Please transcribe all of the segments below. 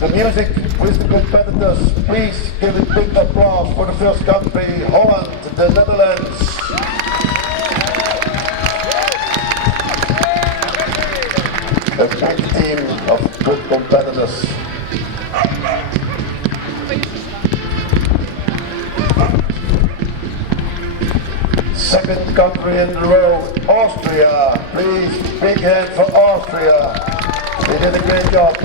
the music with the competitors. Please give a big applause for the first country, Holland, the Netherlands. A big team of good competitors. Second country in the row, Austria. Please, big hand for Austria. They did a great job.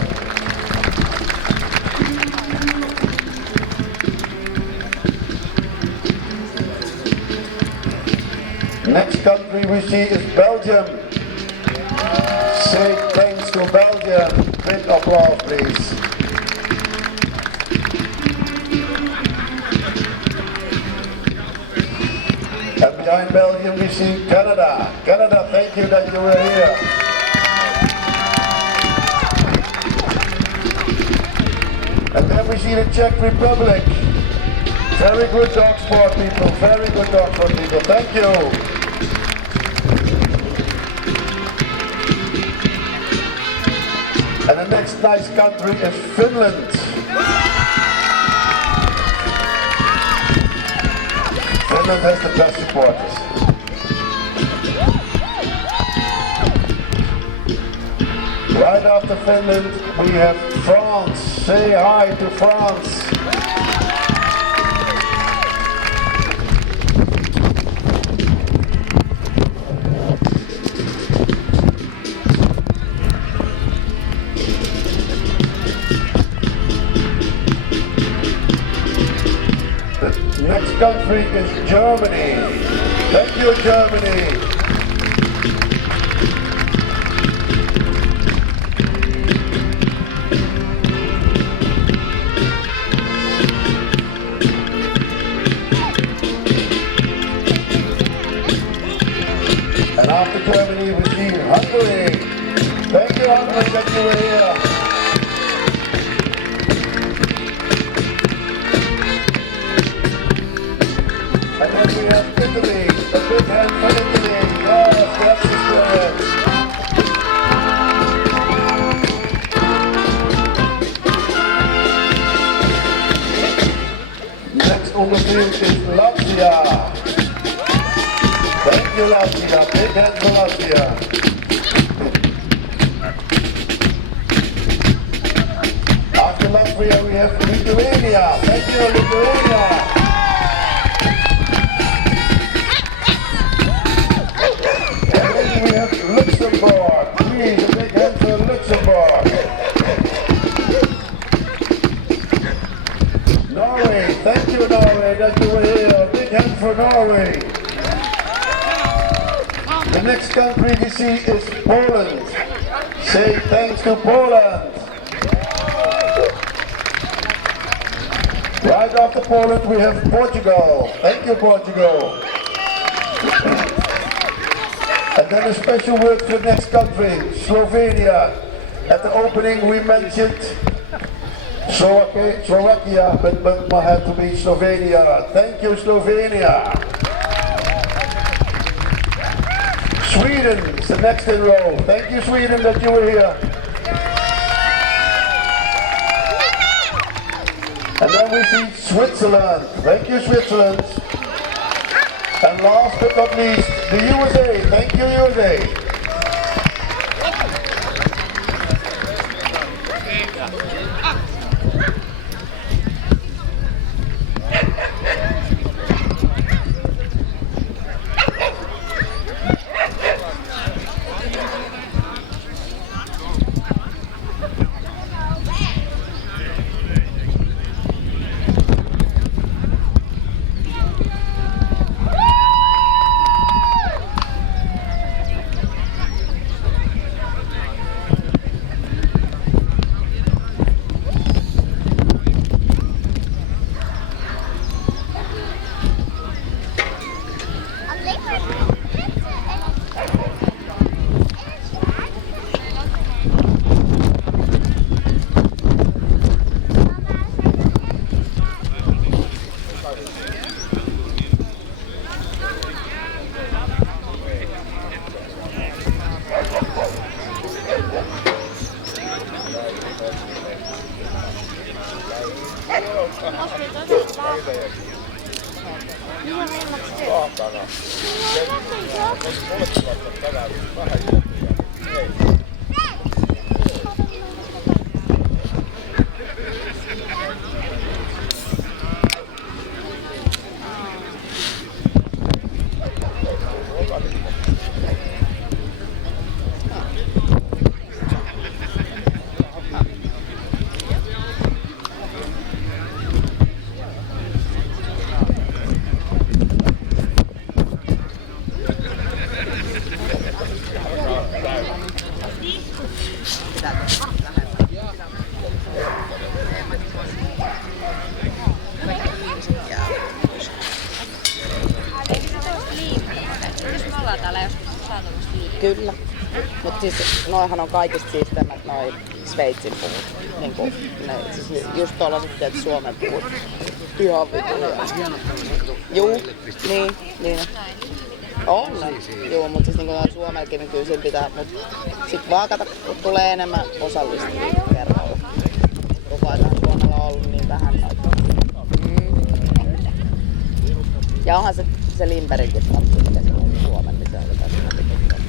Next country we see is Belgium. Say thanks to Belgium. Big applause, please. And behind Belgium we see Canada. Canada, thank you that you were here. And then we see the Czech Republic. Very good dog sport people, very good dog sport people, thank you. And the next nice country is Finland. Finland has the best supporters. Right after Finland we have France. Say hi to France. Next country is Germany. Thank you, Germany. And after Germany we see Hungary. Thank you, Hungary, that you were here. And then we have Italy, a big hand for Italy. Yes, that's the spirit. Next on the field is Latvia. Thank you, Latvia. Big hand for Latvia. After Latvia we have Lithuania. Thank you, Lithuania. We have Luxembourg. Please, a big hand for Luxembourg. Norway. Thank you, Norway, that you were here. A big hand for Norway. The next country we see is Poland. Say thanks to Poland. Right after Poland we have Portugal. Thank you, Portugal. And then a special word for the next country, Slovenia. At the opening we mentioned Slovakia, but it had to be Slovenia. Thank you, Slovenia. Sweden is the next in row. Thank you, Sweden, that you were here. And then we see Switzerland. Thank you, Switzerland. And last but not least, the USA. Thank you, USA. Kyllä. Mutta siis noihan on kaikista siisteimmät noi Sveitsin puut. Niinku, ne, siis just tollaset teet Suomen puut. Ihan vituja. Juu, niin. On ne. Juu, mut siis niinku noi Suomellekin niin kyllä siinä pitää. Mut sit vaakata, kun tulee enemmän osallistujia kerralla. Koko ajan Suomella on ollut niin vähän noita. Ja onhan se Lindbergin tappu, mikä se on Suomen, niin se oli tässä pitää.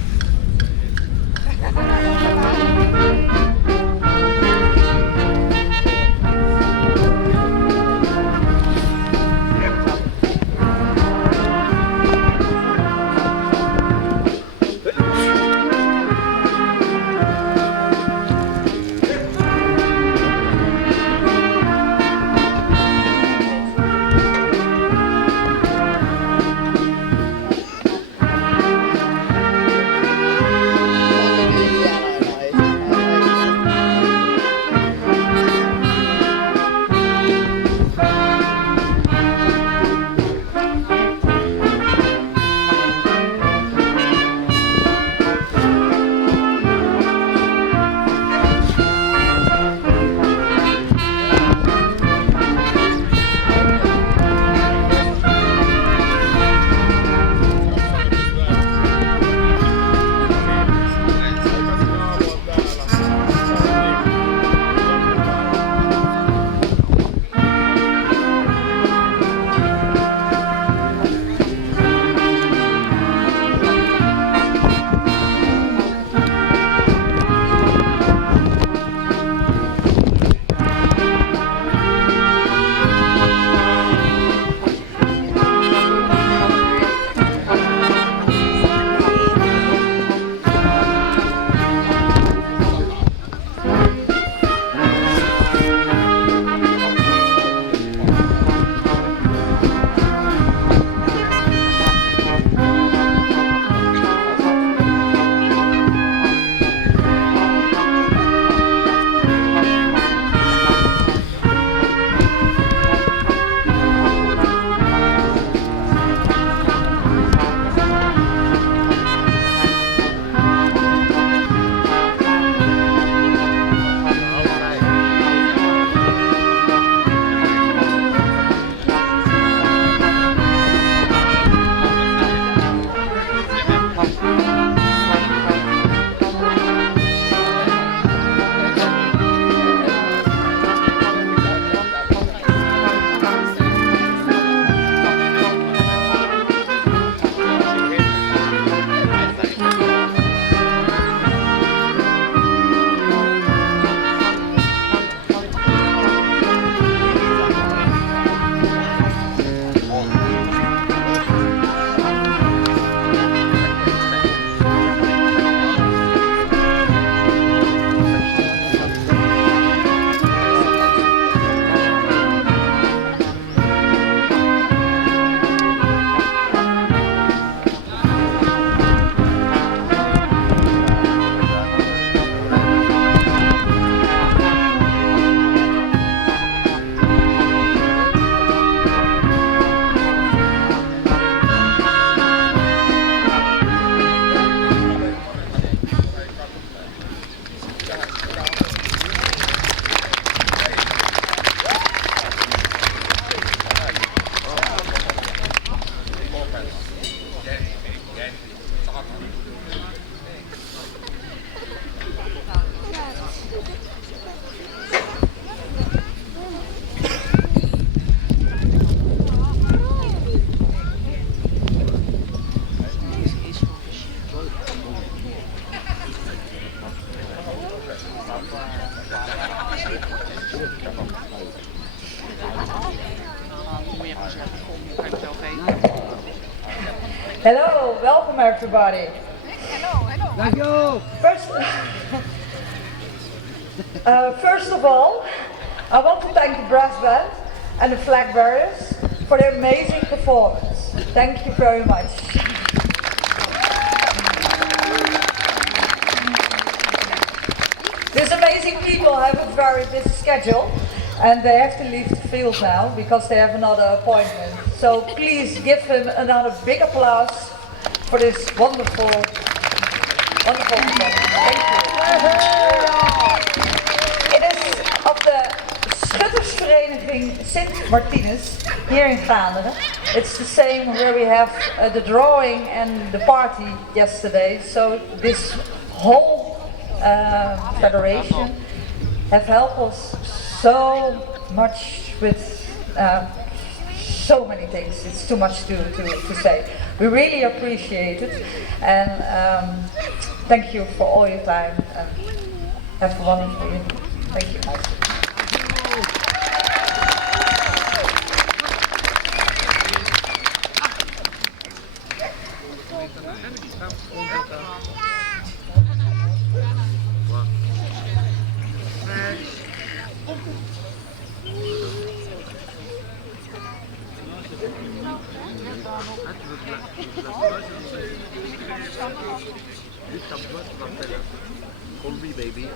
Hello, welcome everybody. Thank you. First of all, I want to thank the brass band and the flag bearers for their amazing performance. Thank you very much. These amazing people have a very busy schedule and they have to leave the field now because they have another appointment. So please give them another big applause for this wonderful performance. Thank you. It is of the Schuttersgilde Sint Martinus here in Gaanderen. It's the same where we have the drawing and the party yesterday. So this whole federation have helped us so much with so many things. It's too much to say. We really appreciate it and thank you for all your time and have a wonderful evening. Thank you. Call me, baby.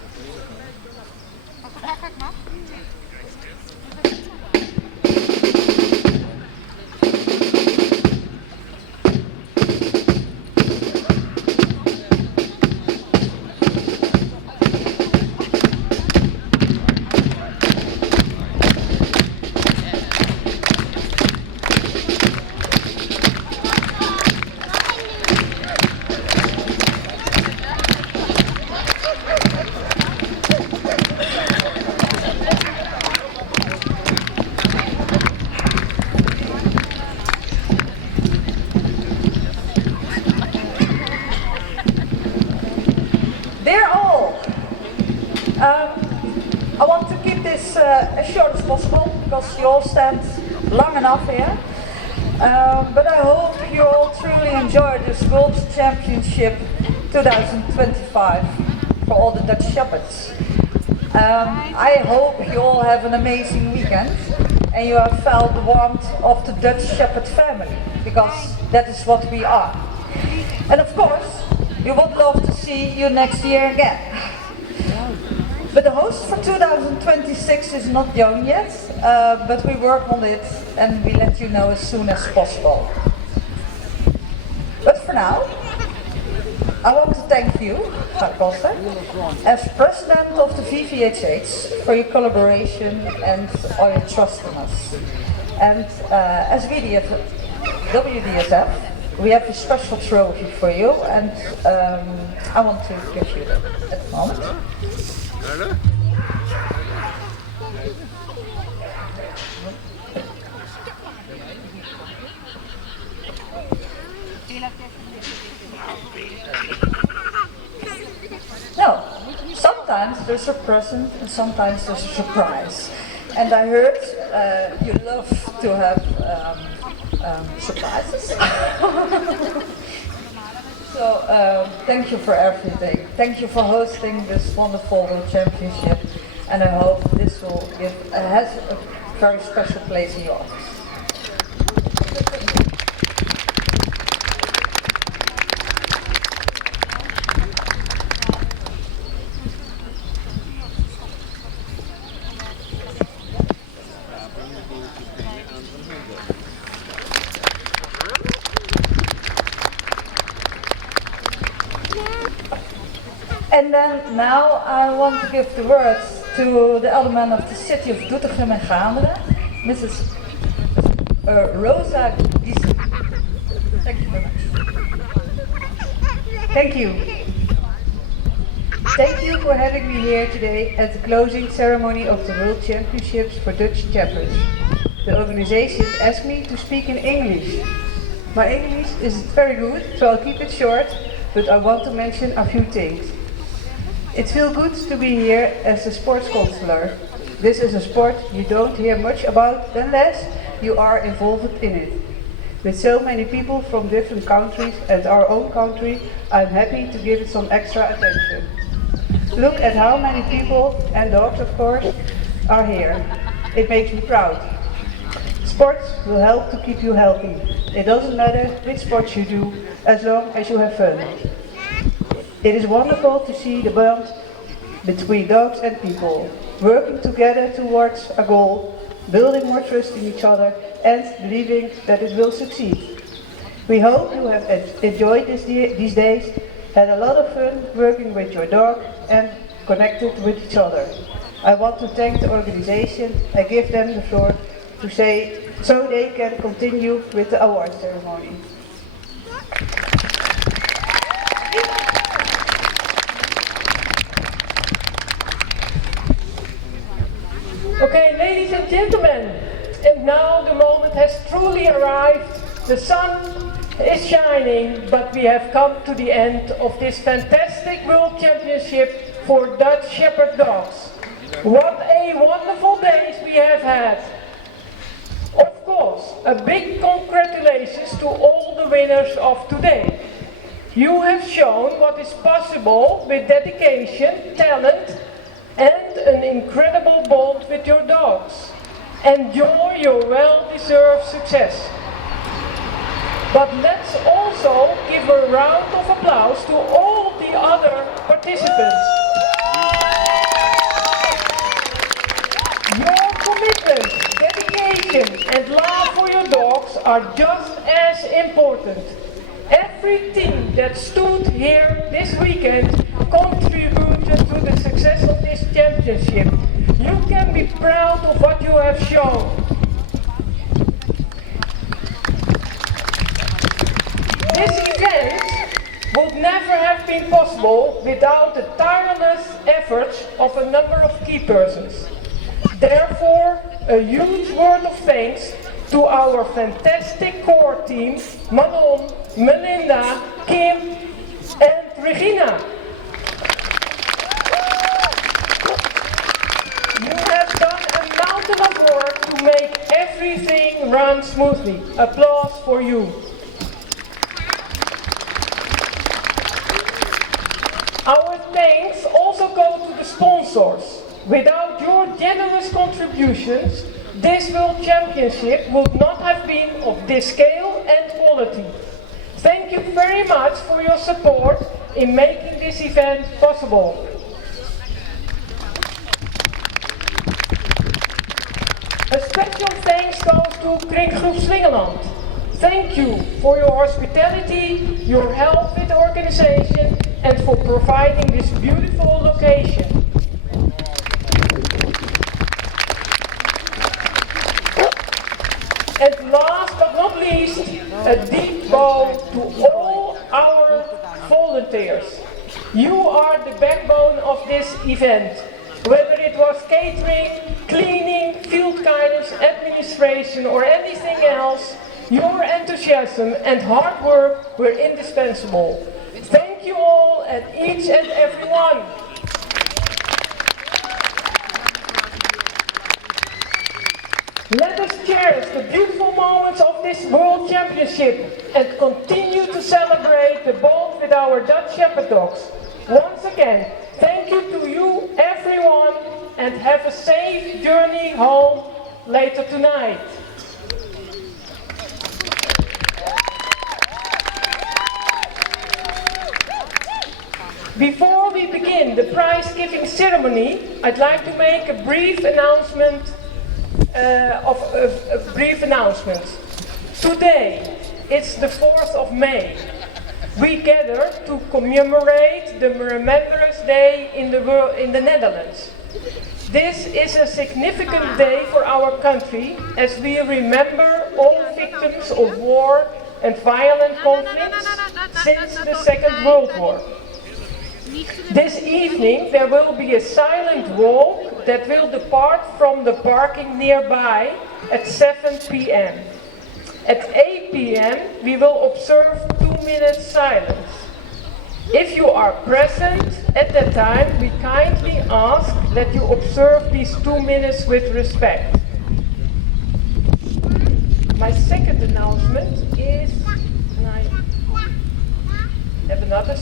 I want to keep this as short as possible because you all stand long enough here. But I hope you all truly enjoyed this World Championship 2025 for all the Dutch Shepherds. I hope you all have an amazing weekend and you have felt the warmth of the Dutch Shepherd family, because that is what we are. And of course, we would love to see you next year again. But the host for 2026 is not known yet, but we work on it and we let you know as soon as possible. But for now, I want to thank you, Costa, as president of the VVHH for your collaboration and all your trust in us. And as WDSF, we have a special trophy for you, and I want to give you that at the moment. No, sometimes there's a present and sometimes there's a surprise. And I heard you love to have surprises. So thank you for everything. Thank you for hosting this wonderful World Championship, and I hope this will has a very special place in your office. And then now I want to give the words to the alderman of the city of Doetinchem and Gaanderen, Mrs. Rosa Giesen. Thank you very much. Thank you. Thank you for having me here today at the closing ceremony of the World Championships for Dutch Shepherds. The organization asked me to speak in English. My English isn't very good, so I'll keep it short, but I want to mention a few things. It feels good to be here as a sports counselor. This is a sport you don't hear much about unless you are involved in it. With so many people from different countries and our own country, I'm happy to give it some extra attention. Look at how many people, and dogs of course, are here. It makes me proud. Sports will help to keep you healthy. It doesn't matter which sports you do, as long as you have fun. It is wonderful to see the bond between dogs and people, working together towards a goal, building more trust in each other and believing that it will succeed. We hope you have enjoyed these days, had a lot of fun working with your dog and connected with each other. I want to thank the organization. I give them the floor to say so they can continue with the award ceremony. Okay, ladies and gentlemen, and now the moment has truly arrived. The sun is shining, but we have come to the end of this fantastic World Championship for Dutch Shepherd dogs. What a wonderful days we have had. Of course, a big congratulations to all the winners of today. You have shown what is possible with dedication, talent, and an incredible bond with your dogs. Enjoy your well-deserved success. But let's also give a round of applause to all the other participants. Your commitment, dedication, and love for your dogs are just as important. Every team that stood here this weekend contributed to the success of this championship. You can be proud of what you have shown. This event would never have been possible without the tireless efforts of a number of key persons. Therefore, a huge word of thanks to our fantastic core team, Manon, Melinda, Kim, and Regina. You have done a mountain of work to make everything run smoothly. Applause for you. Our thanks also go to the sponsors. Without your generous contributions, this World Championship would not have been of this scale and quality. Thank you very much for your support in making this event possible. A special thanks goes to Kringgroep Slingeland. Thank you for your hospitality, your help with the organization, and for providing this beautiful location. And last but not least, a deep bow to all our volunteers. You are the backbone of this event. Whether it was catering, cleaning, field guidance, administration or anything else, your enthusiasm and hard work were indispensable. Thank you all and each and every one. Let us cherish the beautiful moments of this World Championship and continue to celebrate the bond with our Dutch Shepherd dogs. Once again, thank you to you, everyone, and have a safe journey home later tonight. Before we begin the prize-giving ceremony, I'd like to make a brief announcement. Brief announcements. Today, it's the 4th of May. We gather to commemorate the Remembrance Day in the Netherlands. This is a significant day for our country as we remember all victims of war and violent conflicts since the Second World War. This evening there will be a silent walk that will depart from the parking nearby at 7 p.m. At 8 p.m. we will observe 2 minutes silence. If you are present, at that time, we kindly ask that you observe these 2 minutes with respect. My second announcement is, and I have another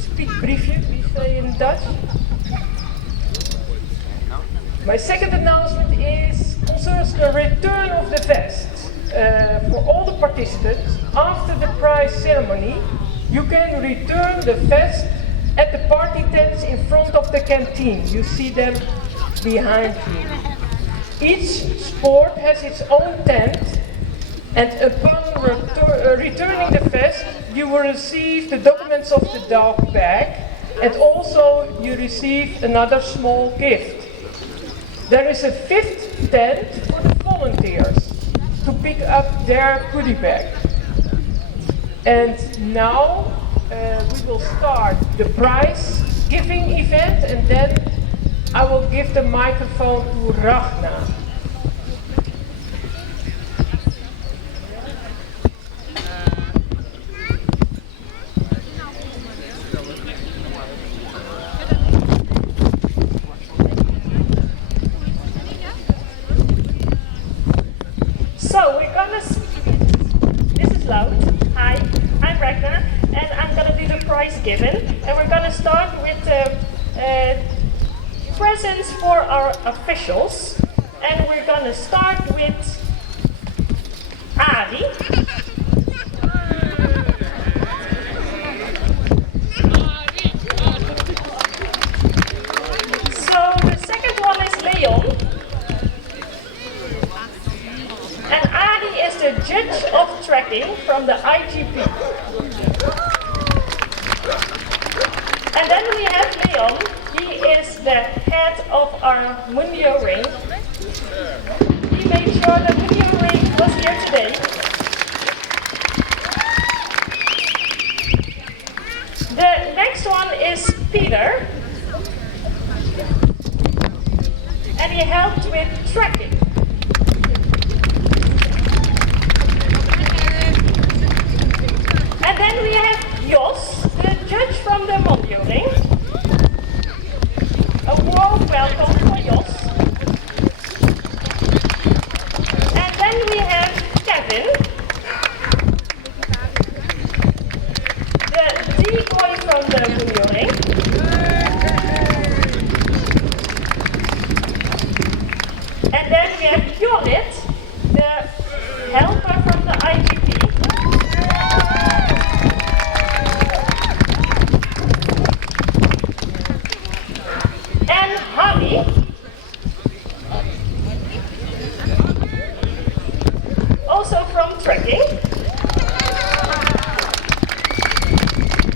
speakbriefje, we say in Dutch. My second announcement concerns the return of the vest. For all the participants, after the prize ceremony, you can return the vest at the party tents in front of the canteen. You see them behind you. Each sport has its own tent, and upon returning the vest, you will receive the documents of the dog bag, and also you receive another small gift. There is a 5th tent for the volunteers to pick up their goodie bag. And now we will start the prize giving event, and then I will give the microphone to Ragnar. So we're gonna, this is loud. Hi, I'm Ragnar, and I'm gonna do the prize giving. And we're gonna start with presents for our officials. And we're gonna start with Adi. So the second one is Leon. And Adi is the judge of tracking from the IGP. And then we have Leon. He is the head of our Mondioring. He made sure that Mondioring was here today. The next one is Peter. And he helped with tracking. And then we have Jos, the judge from the Mondioring. A warm welcome for Jos. And then we have Kevin, the decoy from the Mondioring. And then we have Jorrit, the helper from the IGP. And Honey, also from tracking.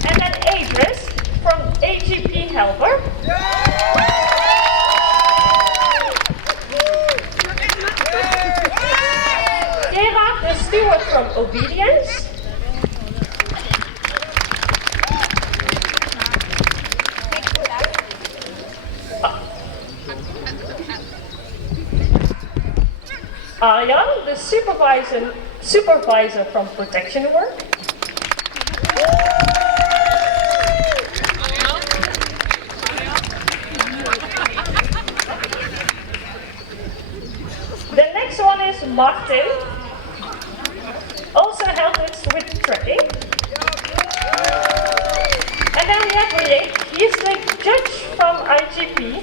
And then Adris from AGP helper. Gerard, the steward from obedience. Arjan, the supervisor from protection work. The next one is Martin, also helped us with tracking. And then we have Rick, he is the judge from IGP.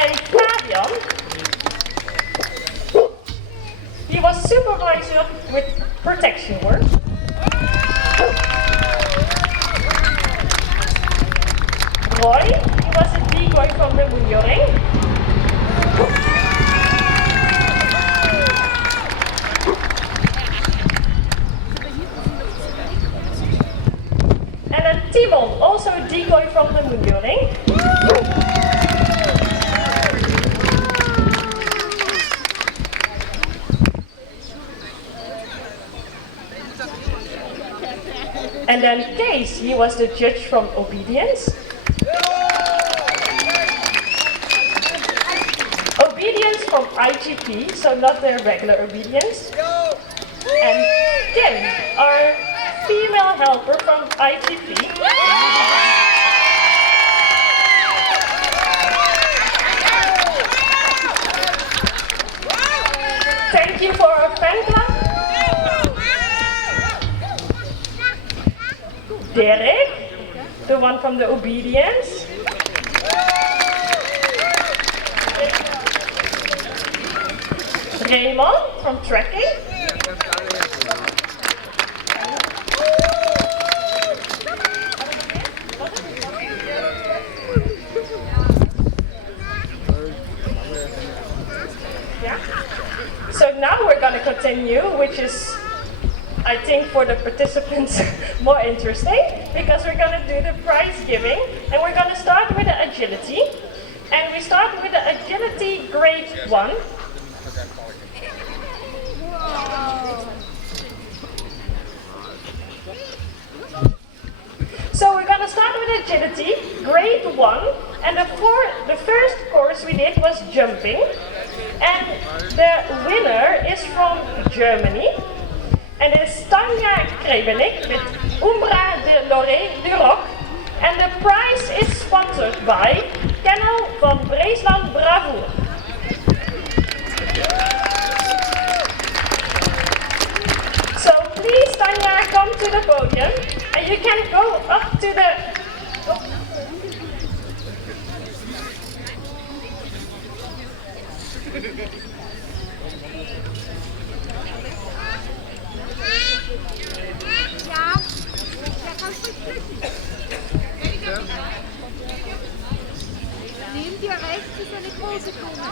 And Fabian, he was supervisor with protection work. Roy, he was a decoy from the Mondioring. And then Timon, also a decoy from the Mondioring. And then Kees, he was the judge from obedience. Obedience from IGP, so not the regular obedience. And Kim, our female helper from ITP. Thank you for our fan club. Derek, the one from the obedience. Raymond from tracking. Yeah. So now we're going to continue, which is, I think, for the participants more interesting, because we're going to do the prize giving, and we're going to start with the agility, and we start with the agility grade 1. So we're going to start with agility grade 1, and the first course we did was jumping, and the winner is from Germany. And it's Tanja Krebenik with Umbra de Loré du Roc. And the prize is sponsored by Kennel van Breesland Bravoer. So please, Tanja, come to the podium. And you can go up to the... Nehmt ihr rechts ist eine große Kunde.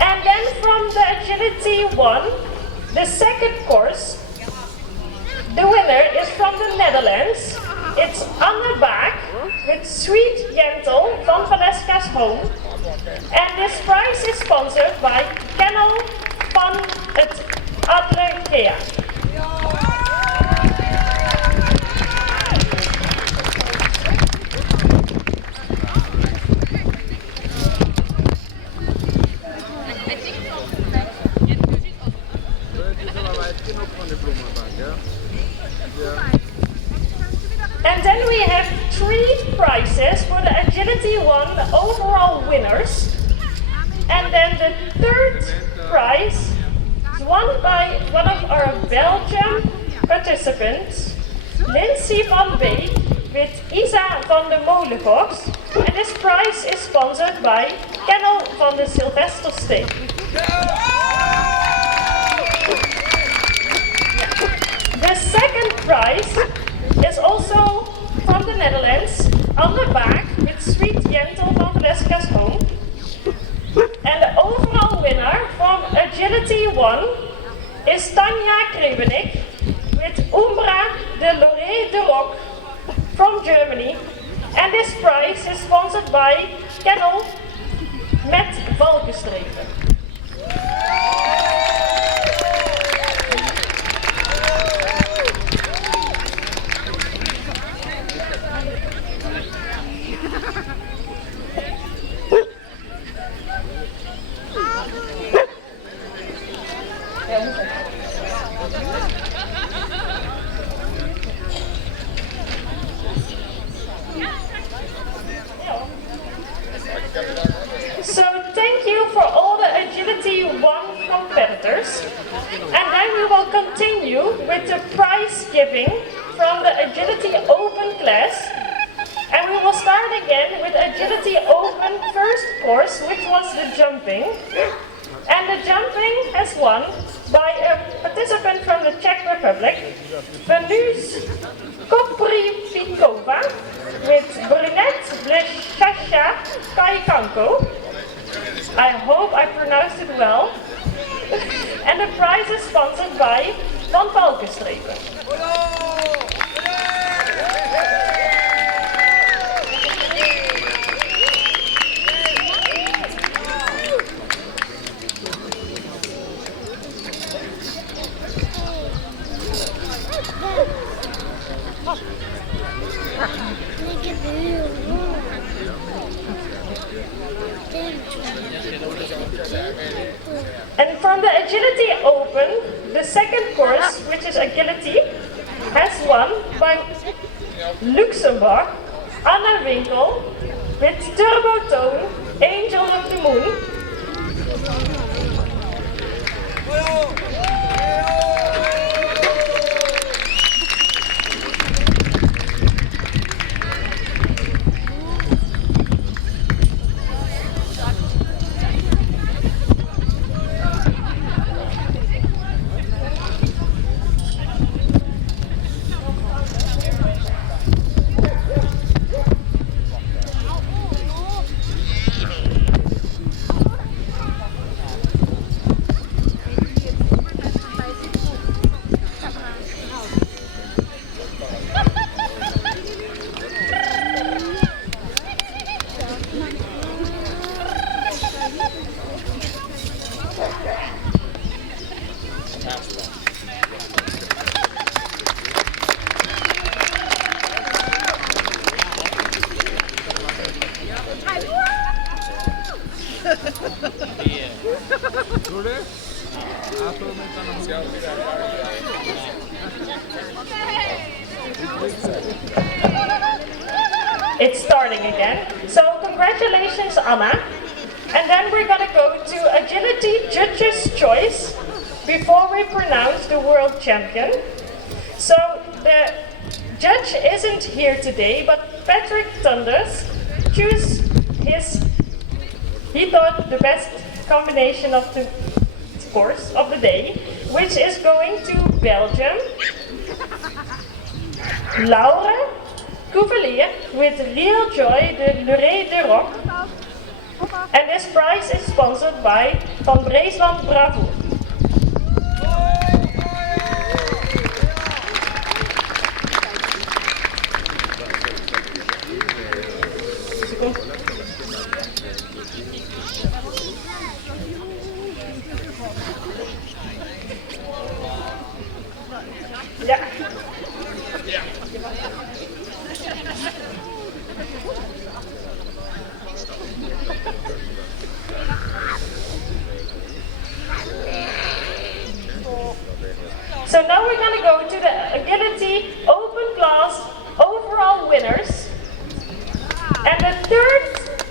And then from the agility 1, the second course, the winner is from the Netherlands. It's Anne Baak with Sweet Jentel van Valeska's Home. And this prize is sponsored by Kennel van het Adlerkea. And then we have 3 prizes for the Agility 1 overall winners. And then the third prize is won by one of our Belgian participants, Lindsay van Beek with Isa van de Molenbox. And this prize is sponsored by Kennel van de Sylvestersteek. The second prize is also from the Netherlands, Anne Baak with Sweet Jentel van Valeska's Home. And the overall winner from Agility 1 is Tanja Krebenik with Umbra de Loré du Roc from Germany. And this prize is sponsored by Kennel met valkenstrepen. So thank you for all the Agility 1 competitors. And then we will continue with the prize giving from the Agility Open class. And we will start again with Agility Open first course, which was the jumping. And the jumping has won by a participant from the Czech Republic, Venus Koprivikova, with Brunette Bleshasha Kaikanko. I hope I pronounced it well. And the prize is sponsored by Van Valkenstrepen. And from the Agility Open, the second course, which is Agility, has won by Luxembourg, Anna Winkel, with Turbo Tone, Angel of the Moon. It's starting again. So congratulations, Anna. And then we're gonna go to Agility Judges' Choice before we pronounce the world champion. So the judge isn't here today, but Patrick Thunders chose he thought the best combination of the course of the day, which is going to Belgium. Laura Couvelier with Real Joy de Lurée de Rock. And this prize is sponsored by Van Breesland Bravo. Ja. So now we're going to go to the Agility Open Class overall winners. And the third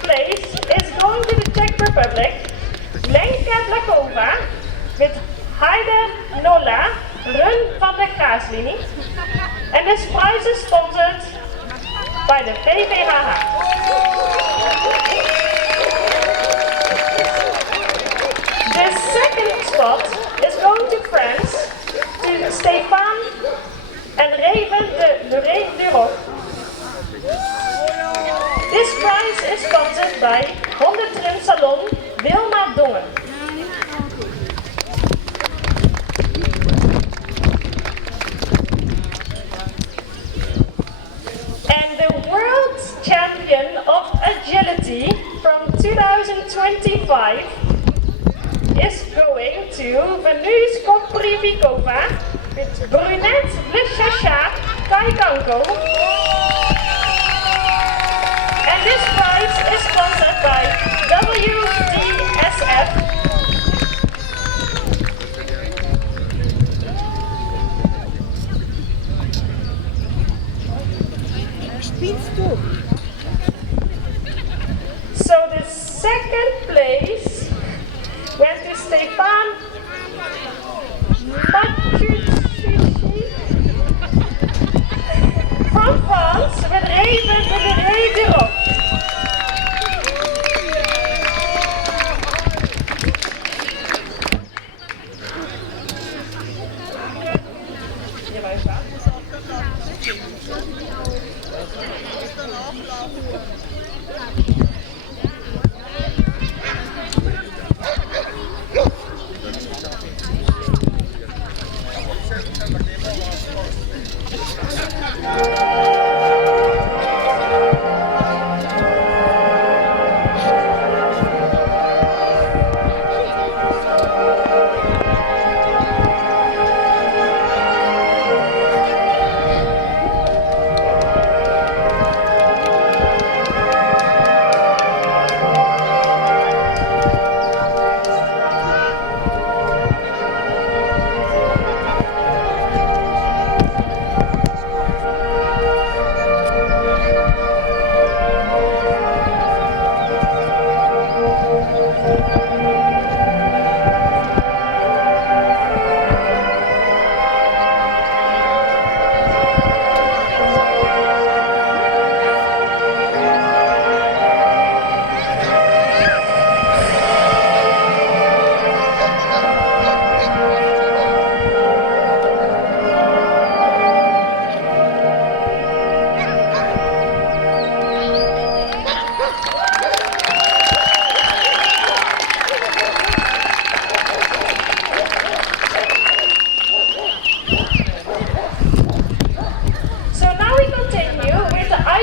place is going to the Czech Republic, Lenka Blakova with Heide Nola, Run van de Gaaslinie. And this prize is sponsored by the VVHH. The second spot is going to France, to Stéphane and Raven de Lurée du Roc. This prize is sponsored by Hondentrim Salon Wilma Dongen. And the world champion of agility from 2025 is going to Venus Koprivikova with Brunette Bleshasha Kaikanko. And this prize is sponsored by WDSF. So the second place went to Stéphane from France with Raven de Lurée du Roc.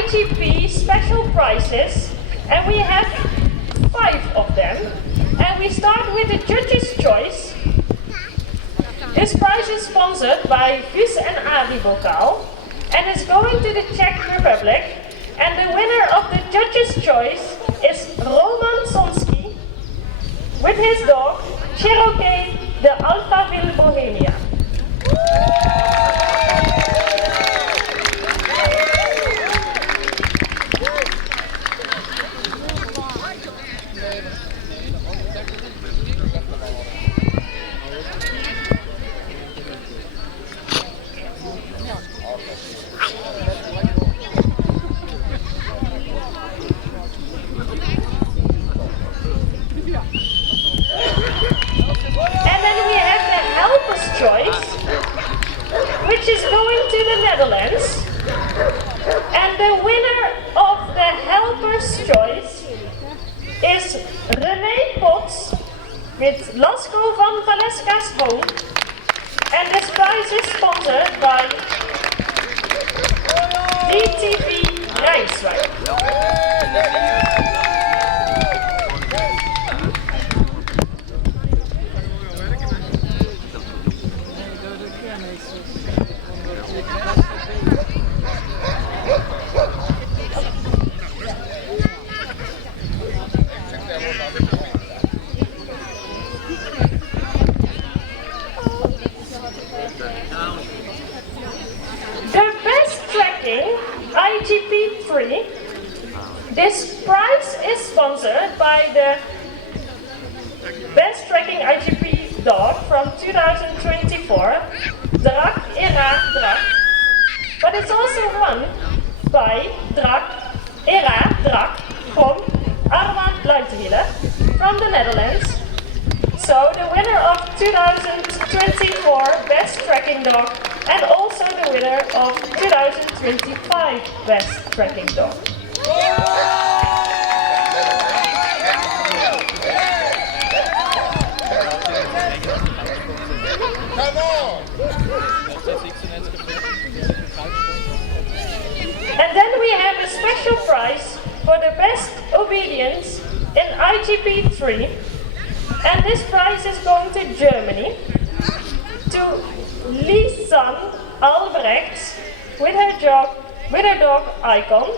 IGP special prizes, and we have 5 of them. And we start with the judge's choice. This prize is sponsored by Vis en Ari Bokaal and is going to the Czech Republic. And the winner of the judge's choice is Roman Sonsky with his dog Cherokee de Alphaville Bohemia. Which is going to the Netherlands, and the winner of the helper's choice is René Potts with Lasco van Valeska's Home, and this prize is sponsored by DTV Rijswijk. IGP3. This prize is sponsored by the Best Tracking IGP Dog from 2024, Drak Era Drak. But it's also won by Drak Era Drak from Armand Luitenwiller from the Netherlands. So the winner of 2024 Best Tracking Dog and also the winner of 2025 Best Tracking Dog. Come on! And then we have a special prize for the best obedience in IGP3. And this prize is going to Germany, to Lisanne Albrecht with her dog Icon.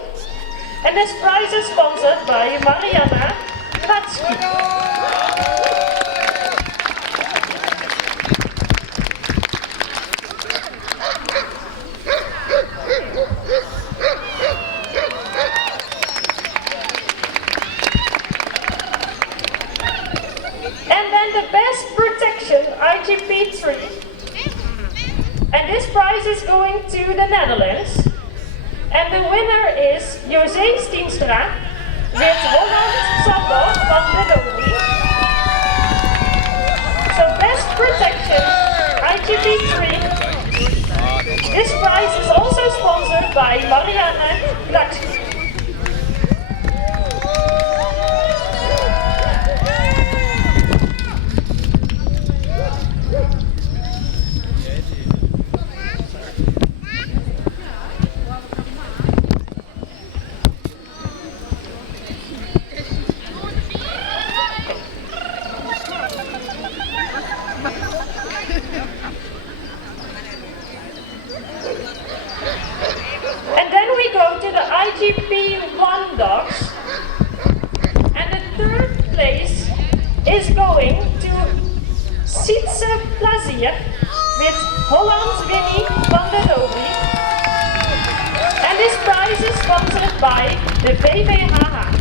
And this prize is sponsored by Mariana Kratzky. And then the best protection IGP3. And this prize is going to the Netherlands. And the winner is José Stienstra with Holland Sabo van de Dobie. So best protection IGP3. This prize is also sponsored sponsored by Marianne Laxi. IGP1 dogs, and the third place is going to Sietse Plezier with Hollandse Herder. And this prize is sponsored by the VVHH.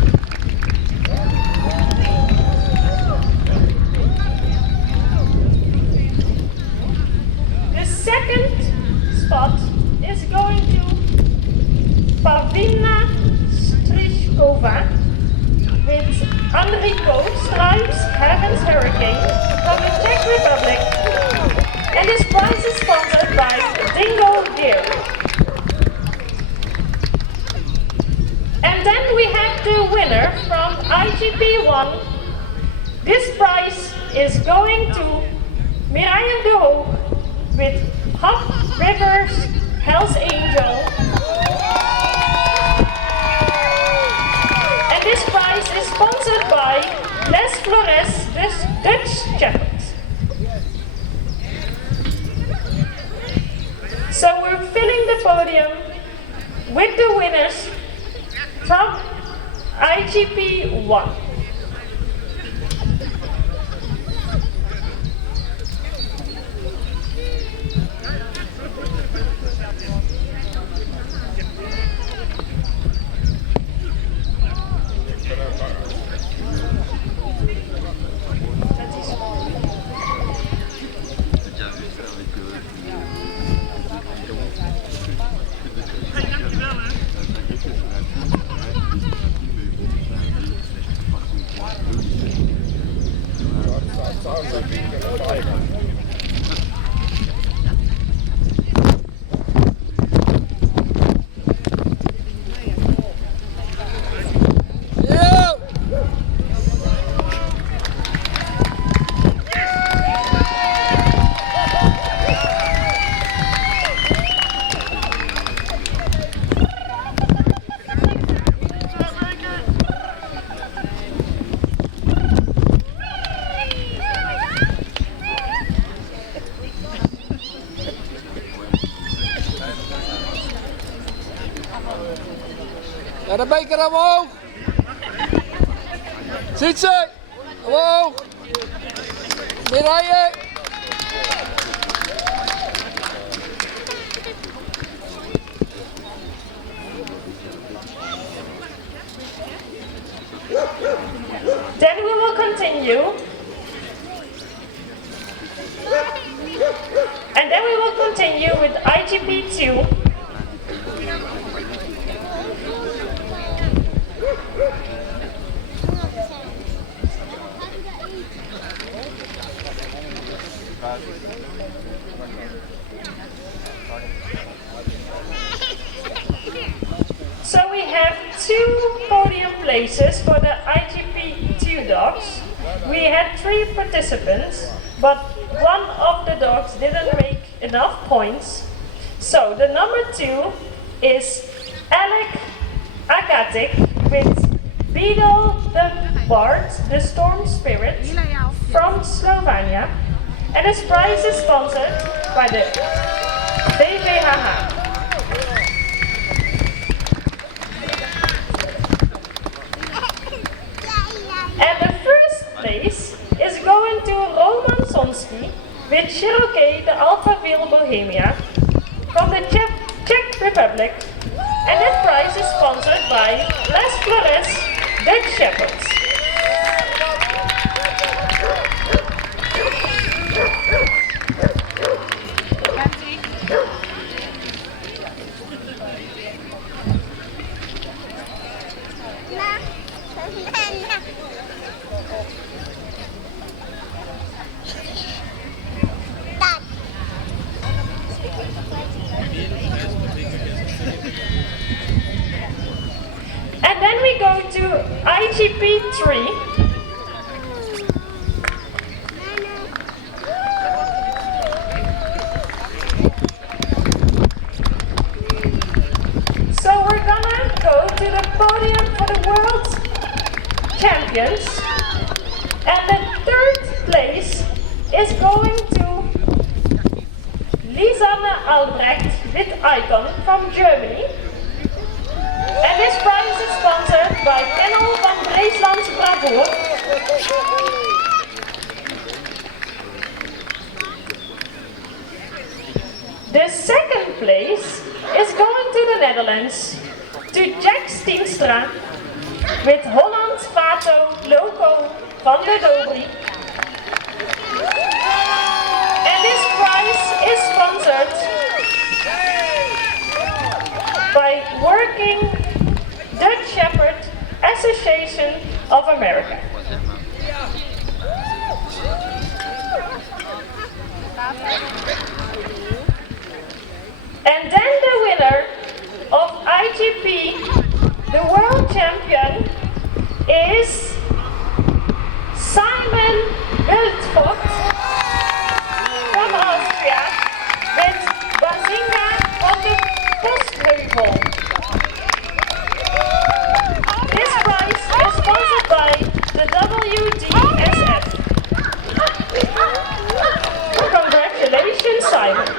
The second spot is going to Pavlina Strichkova with Enrico Stripes Heaven's Hurricane from the Czech Republic, and this prize is sponsored by Dingo Gear. And then we have the winner from IGP1. This prize is going to Miriam de Hoog with Hop Rivers Hells Angel. This prize is sponsored by Les Flores, Dutch Shepherds. So we're filling the podium with the winners from IGP1. Ja, de beker omhoog. Ziet ze? Omhoog. Meer rijden. Then we will continue. And then we will continue with IGP2. So we have 2 podium places for the IGP2 dogs. We had 3 participants, but one of the dogs didn't make enough points. So the number 2 is Alec Agatic with Beetle the Bard, the Storm Spirit from Slovenia. And this prize is sponsored by the VVHH. And the first place is going to Roman Sonsky with Cherokee the Alpha Wheel Bohemia from the Czech Republic. And that prize is sponsored by Les Flores Dutch Shepherds. go to IGP 3. So we're gonna go to the podium for the World Champions, and the third place is going to Lisanne Albrecht with Icon from Germany. And this prize is sponsored by Kennel van Breeslands Bravoer. The second place is going to the Netherlands, to Jack Steenstra with Holland Vato Loco van de Dobrie. And this prize is sponsored by Working Dutch Shepherd Association of America. And then the winner of IGP, the world champion, is Simon Wildvogt from Austria with Bazinga on the Postheuvel. This prize is sponsored by the WDSF. Congratulations, Simon.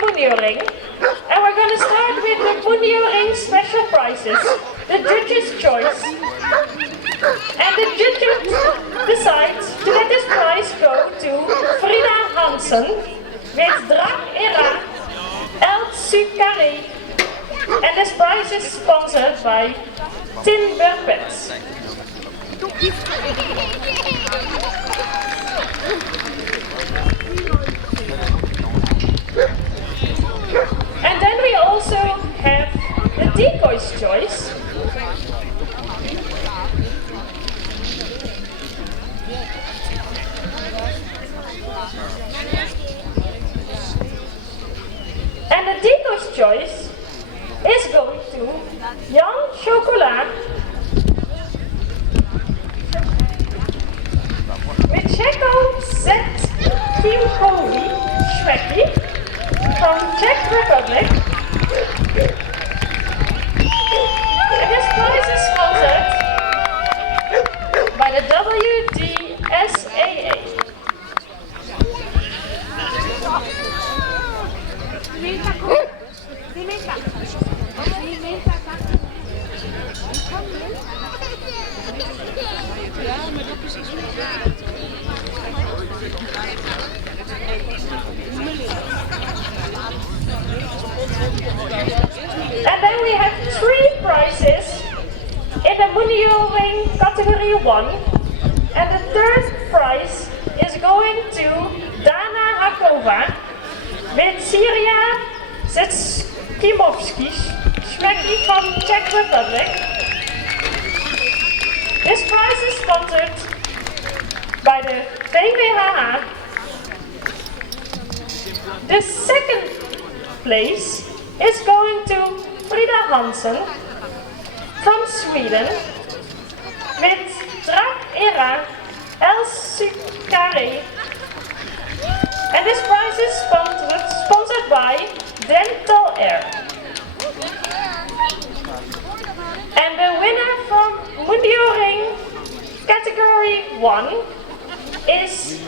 Mondioring. And we're going to start with the Mondioring special prizes, the judge's choice. And the judges decide to let this prize go to Frida Hansen with Drak Era El Sucari. And this prize is sponsored by Timber Pets. And then we also have the decoy's choice. And the decoy's choice is going to Jan Chocolat with Checo Z Timkovi Schwecki from Czech Republic. And this prize is sponsored Mondioring category 1. And the third prize is going to Dana Hakova with Syria Zetskimovski Schmecky from Czech Republic. This prize is sponsored by the VVHH. The second place is going to Frida Hansen from Sweden with Drak Era El Sukare. And this prize is sponsored by Dental Air. And the winner from Mondioring category 1 is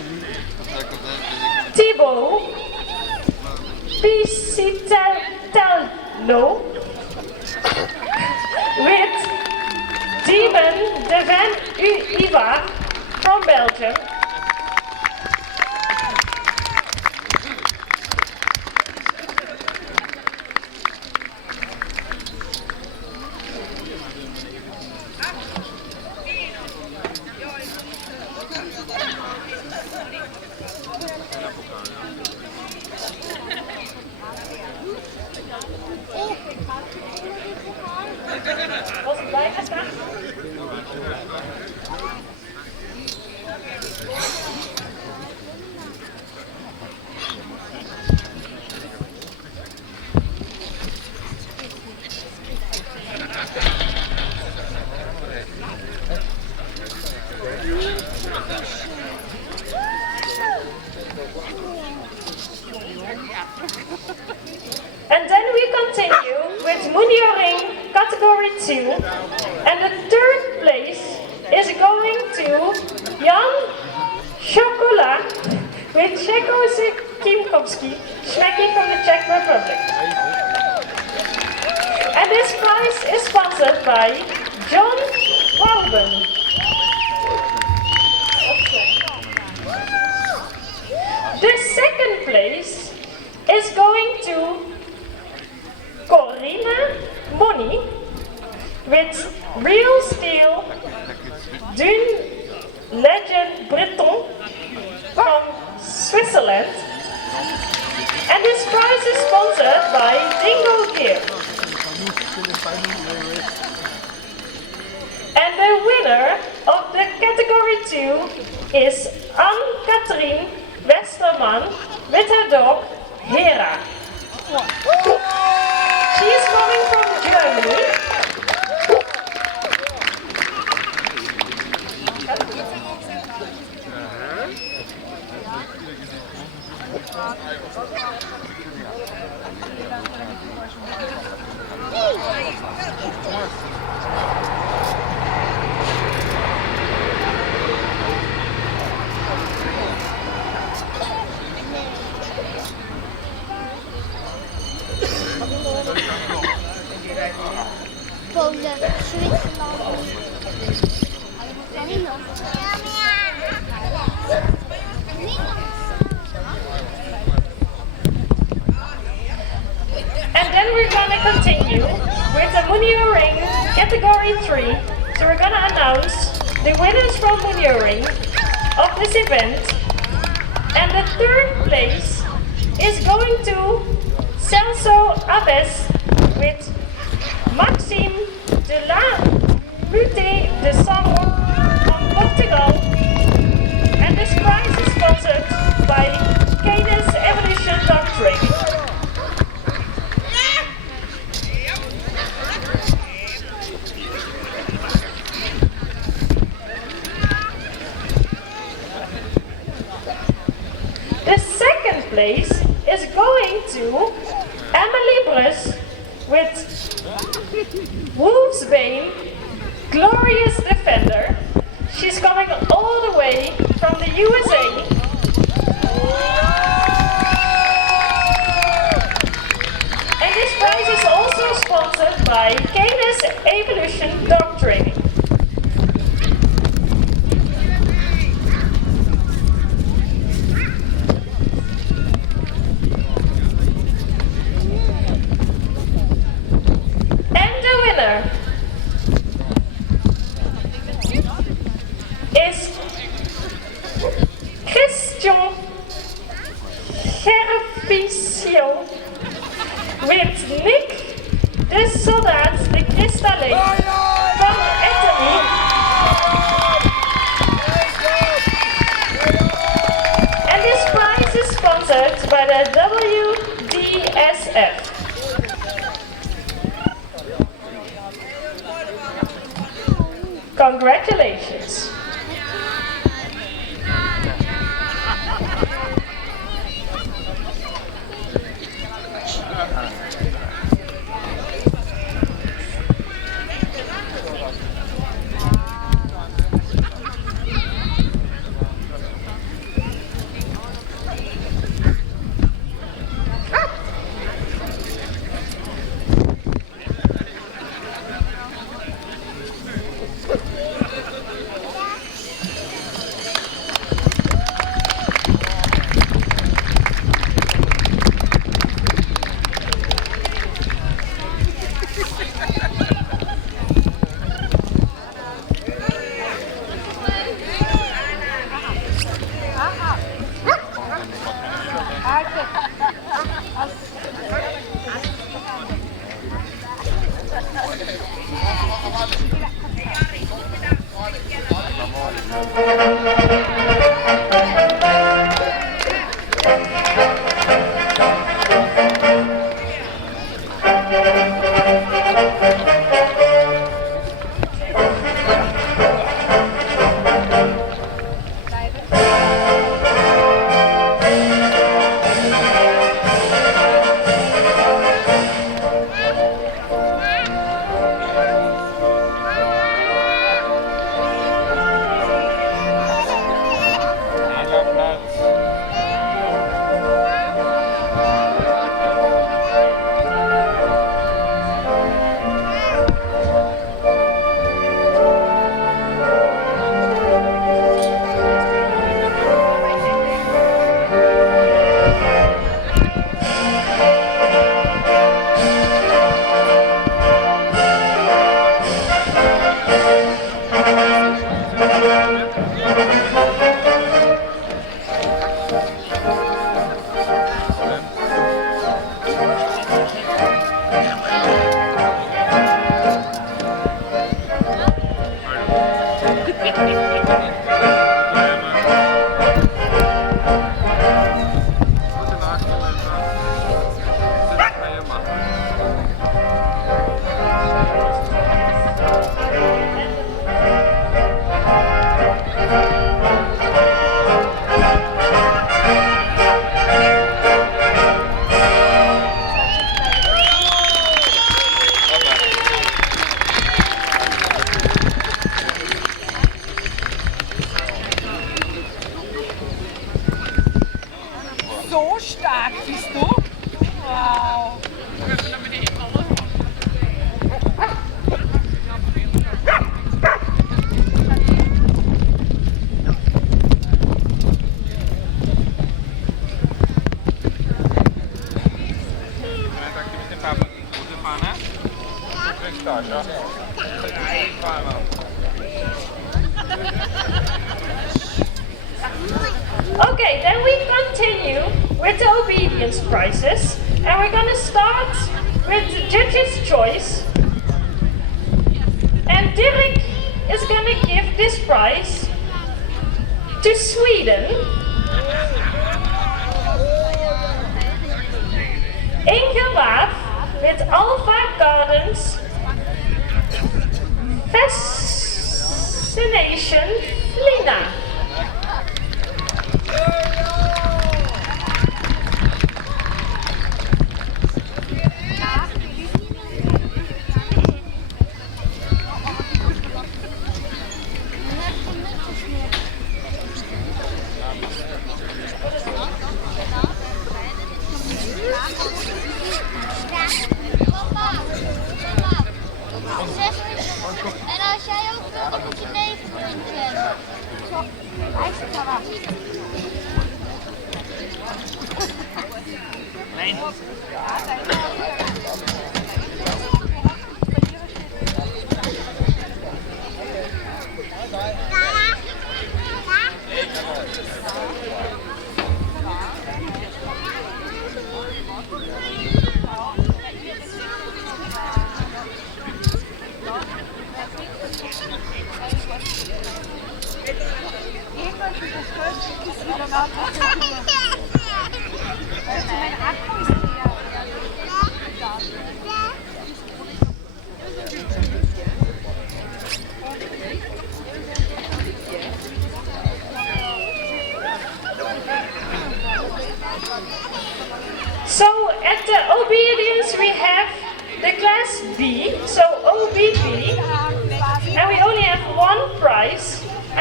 Thibaut Pisitello with Demon de Van Uva from Belgium. Was het bijgestaan? And then we continue with Mondioring category 2, and the third place is going to Jan Chocola with Czechoslovakia Schmecky from the Czech Republic. And this prize is sponsored by John Walben. The second place is going to Corina Money with Real Steel Dune Legend Breton from Switzerland. And this prize is sponsored by Dingo Gear. And the winner of the category 2 is Anne-Katrien Westerman with her dog Hera. She is coming from Germany. Polen, Zwitserland. And then we're gonna continue with the Mondioring category 3. So we're gonna announce the winners from Mondioring of this event. And the third place is going to Celso Aves with Maxime de la Mute de São from Portugal. And this prize is sponsored by Cadence Evolution Dog Training. The second place is going to Emily Brus with Wolfsbane Glorious Defender. She's coming all the way from the USA. And this prize is also sponsored by Cadence Evolution Dog Training. Congratulations. So stark bist du. Wow. Okay, then we continue with the obedience prizes, and we're gonna start with the judge's choice. And Dirk is gonna give this prize to Sweden. Inge Waaf with Alpha Gardens Fascination Lina. En als jij ook wil, dan moet je nevenpuntje hebben. Hij zit daar af.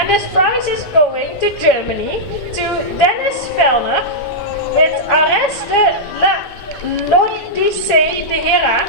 And this prize is going to Germany, to Dennis Fellner, with Arrest de l'Odyssée de Hera.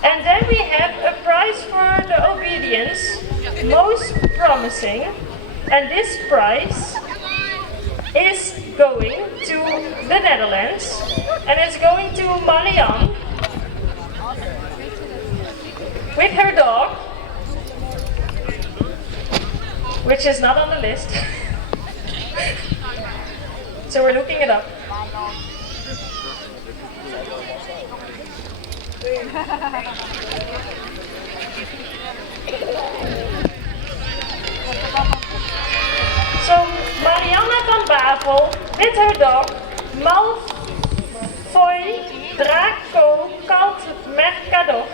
And then we have a prize for the obedience, most promising, and this prize is going to the Netherlands, and it's going to Marianne with her dog, which is not on the list. So we're looking it up. So Marianne van Bavel with her dog Malfoy Draco called Mercador.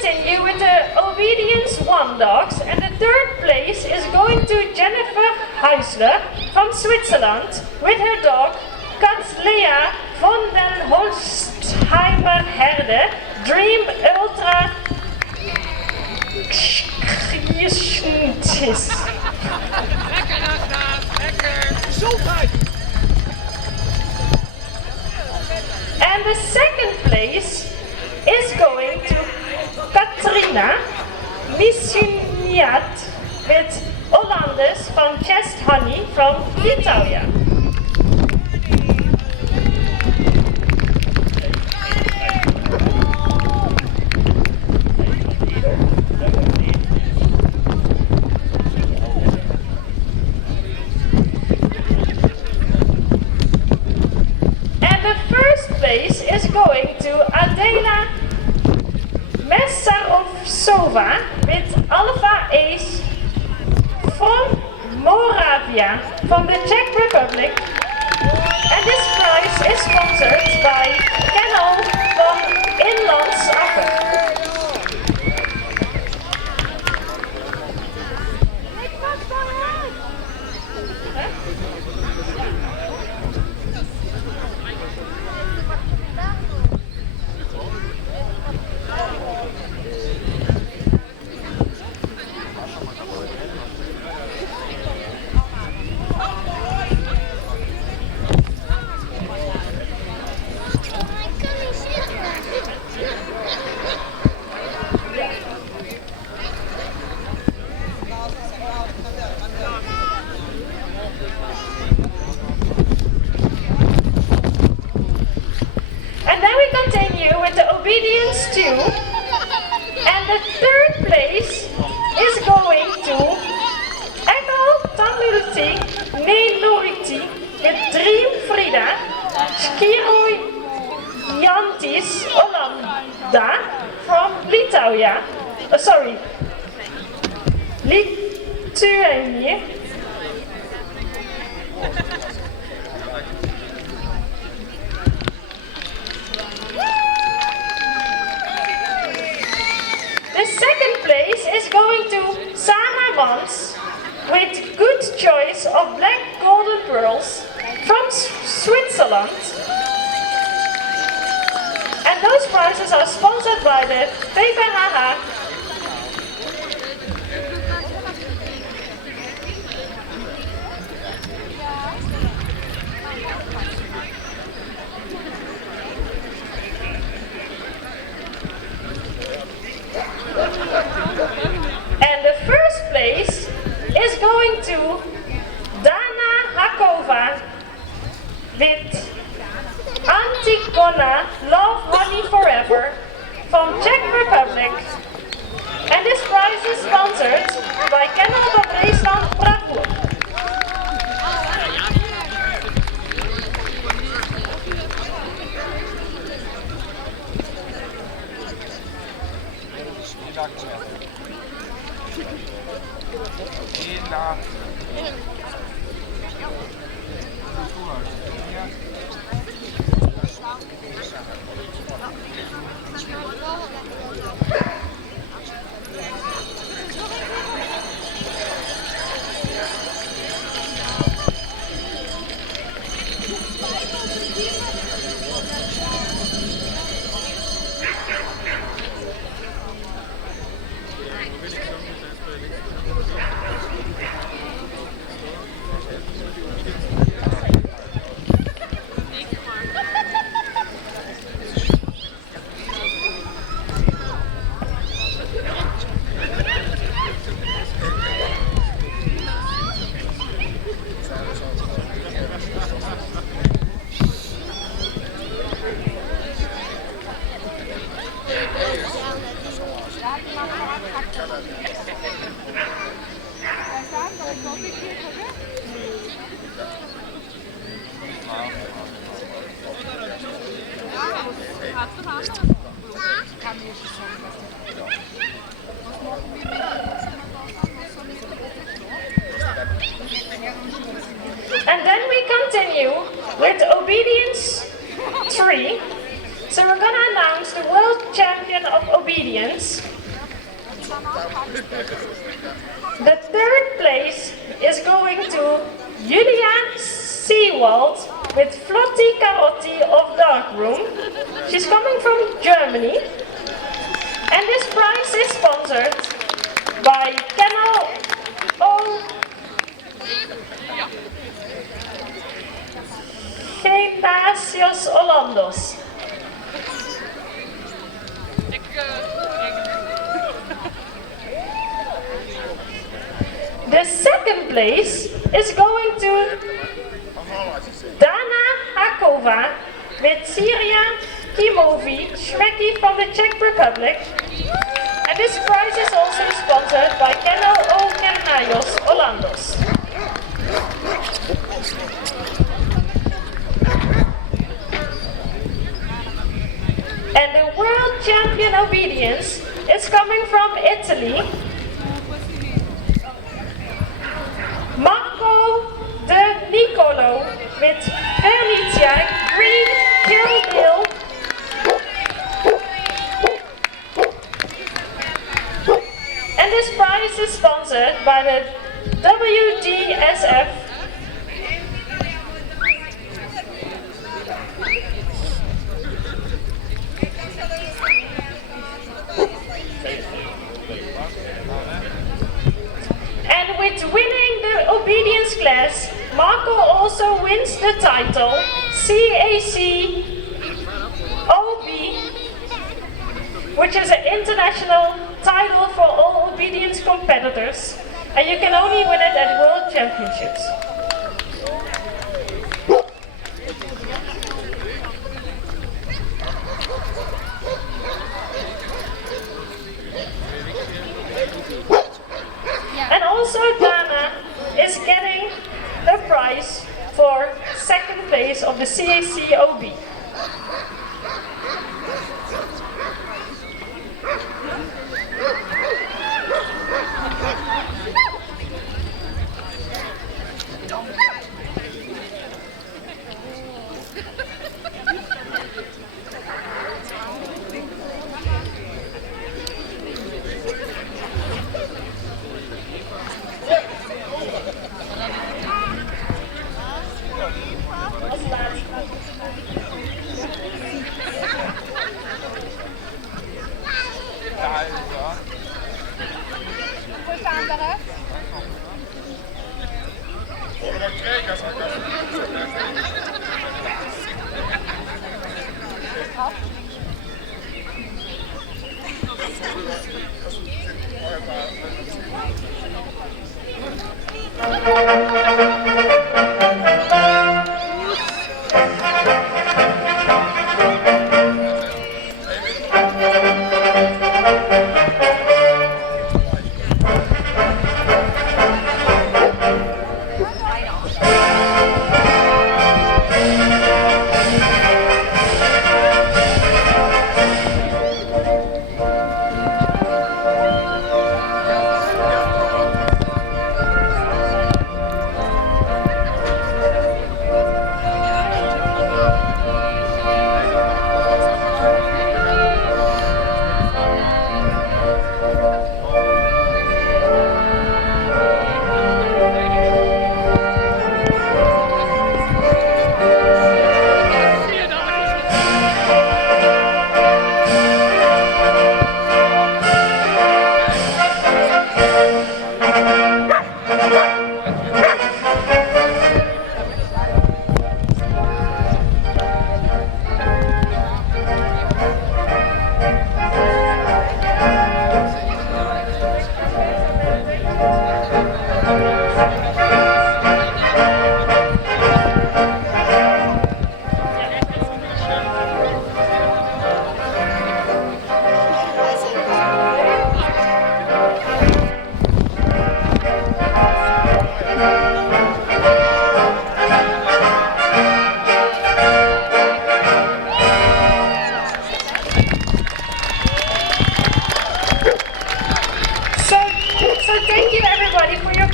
Continue with the Obedience 1 dogs, and the third place is going to Jennifer Heisler from Switzerland with her dog Katzlea von den Hollandse Herder Dream Ultra And the second place is going to Katrina Missuniat with Hollanders van Chest Honey from Litouwen. And the first place is going to Adela Messarovsova with Alpha Ace from Moravia, from the Czech Republic. And this prize is sponsored by Kennel van Inlandsakker. Obedience 2, and the third place is going to Echo Tamilti Minority with Dream Frida Skiroi Jantis Olanda from Litouwen. Lithuania. The second place is going to Sarah diamonds with good choice of black golden pearls from Switzerland. And those prizes are sponsored by the VVHH. And the first place is going to Dana Hakova with Antigona Love Honey Forever from Czech Republic. And this prize is sponsored by Kennel Babreesland Bravoer. And then we continue with Obedience 3. So we're going to announce the World Champion of Obedience. The third place is going to Julia Seewald with Flotti Carotti of Darkroom. She's coming from Germany. And this prize is sponsored by Kennel Gymnasios Hollandos. The second place is going to Dana Hakova with Syria Kimovi Shmeki from the Czech Republic. And this prize is also sponsored by Kennel Gymnasios Hollandos. And the World Champion Obedience is coming from Italy. Marco De Nicolo with Felicia Green Kill Bill. And this prize is sponsored by the WDSF And with winning the obedience class, Marco also wins the title CAC OB, which is an international title for all obedience competitors, and you can only win it at World Championships. And also Dana is getting the prize for second place of the CAC OB. Voor Gaanderen.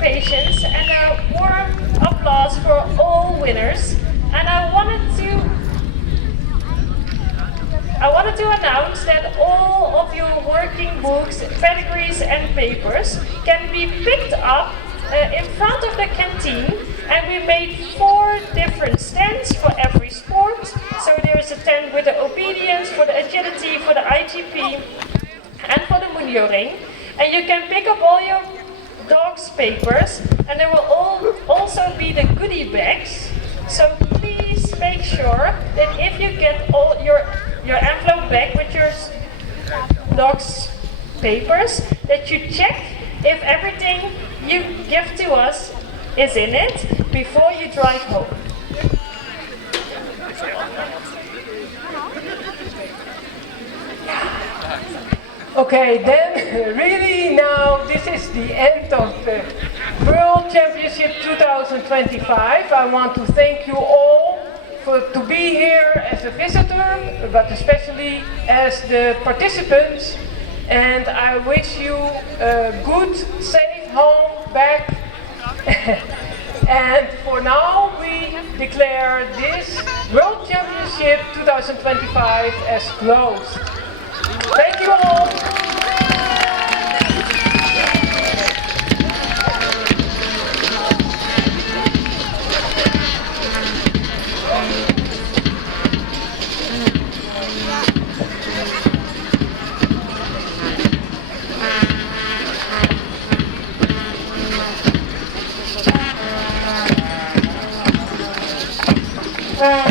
patience and a warm applause for all winners. And I wanted to announce that all of your working books, pedigrees and papers can be picked up in front of the canteen, and we made 4 different stands for every sport. So there is a tent with the obedience, for the agility, for the IGP and for the Mondioring. And you can pick up all your dogs' papers, and there will also be the goodie bags. So please make sure that if you get all your envelope back with your dog's papers, that you check if everything you give to us is in it before you drive home. Okay, then really now this is the end of the World Championship 2025. I want to thank you all to be here as a visitor, but especially as the participants. And I wish you a good, safe home back. And for now, we declare this World Championship 2025 as closed. Thank you all. Yeah.